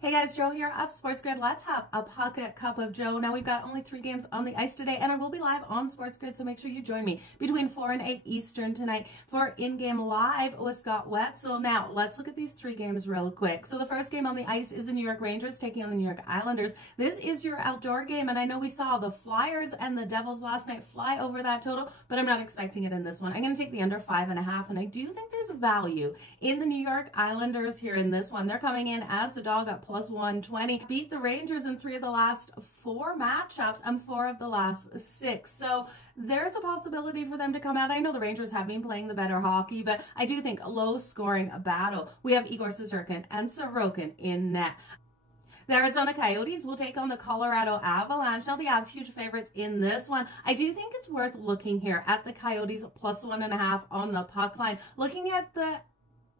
Hey guys, Jo here of SportsGrid. Let's have a pocket cup of Jo. Now we've got only 3 games on the ice today, and I will be live on SportsGrid, so make sure you join me between 4 and 8 Eastern tonight for in-game live with Scott Wetzel. Now let's look at these 3 games real quick. So the first game on the ice is the New York Rangers taking on the New York Islanders. This is your outdoor game, and I know we saw the Flyers and the Devils last night fly over that total, but I'm not expecting it in this one. I'm going to take the under 5.5, and I do think there's value in the New York Islanders here in this one. They're coming in as the dog at plus 120. Beat the Rangers in 3 of the last 4 matchups and 4 of the last 6. So there's a possibility for them to come out. I know the Rangers have been playing the better hockey, but I do think a low-scoring battle. We have Igor Shesterkin and Sorokin in net. The Arizona Coyotes will take on the Colorado Avalanche. Now, the Avs huge favorites in this one. I do think it's worth looking here at the Coyotes plus 1.5 on the puck line. Looking at the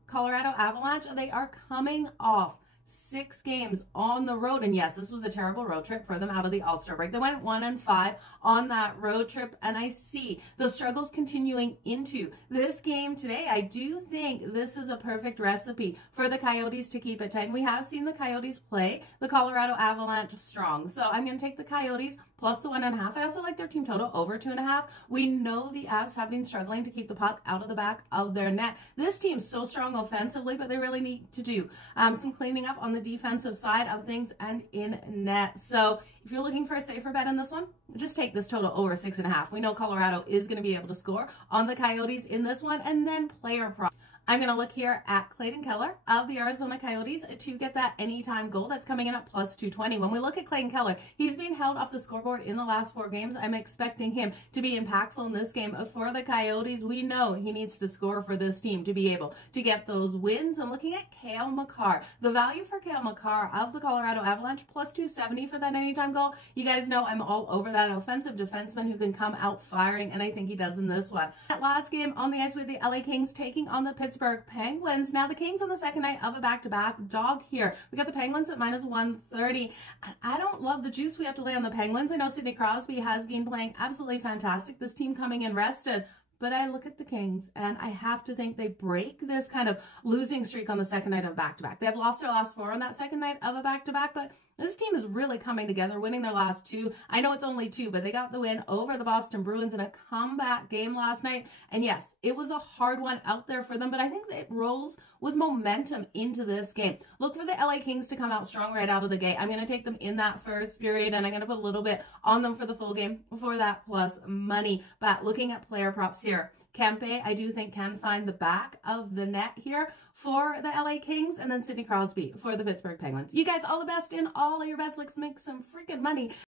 Colorado Avalanche, they are coming off 6 games on the road, and yes, this was a terrible road trip for them out of the All-Star break. They went 1-5 on that road trip, and I see the struggles continuing into this game today. I do think this is a perfect recipe for the Coyotes to keep it tight. And we have seen the Coyotes play the Colorado Avalanche strong, so I'm going to take the Coyotes plus the 1.5. I also like their team total over 2.5. We know the Avs have been struggling to keep the puck out of the back of their net. This team's so strong offensively, but they really need to do some cleaning up on the defensive side of things and in net. So if you're looking for a safer bet in this one, just take this total over 6.5. We know Colorado is going to be able to score on the Coyotes in this one, and then player props. I'm going to look here at Clayton Keller of the Arizona Coyotes to get that anytime goal. That's coming in at plus 220. When we look at Clayton Keller, he's been held off the scoreboard in the last 4 games. I'm expecting him to be impactful in this game for the Coyotes. We know he needs to score for this team to be able to get those wins. And looking at Cale Makar, the value for Cale Makar of the Colorado Avalanche, plus 270 for that anytime goal. You guys know I'm all over that offensive defenseman who can come out firing, and I think he does in this one. That last game on the ice with the LA Kings taking on the Pittsburgh Penguins. Now the Kings on the second night of a back-to-back dog here. We got the Penguins at minus 130. I don't love the juice we have to lay on the Penguins. I know Sidney Crosby has been playing absolutely fantastic. This team coming in rested. But I look at the Kings, and I have to think they break this kind of losing streak on the second night of back-to-back. They have lost their last 4 on that second night of a back-to-back, but this team is really coming together, winning their last 2. I know it's only 2, but they got the win over the Boston Bruins in a comeback game last night. And yes, it was a hard one out there for them, but I think it rolls with momentum into this game. Look for the LA Kings to come out strong right out of the gate. I'm going to take them in that first period, and I'm going to put a little bit on them for the full game for that plus money. But looking at player props here, Kempe, I do think, can find the back of the net here for the LA Kings, and then Sidney Crosby for the Pittsburgh Penguins. You guys, all the best in all of your bets. Let's make some freaking money.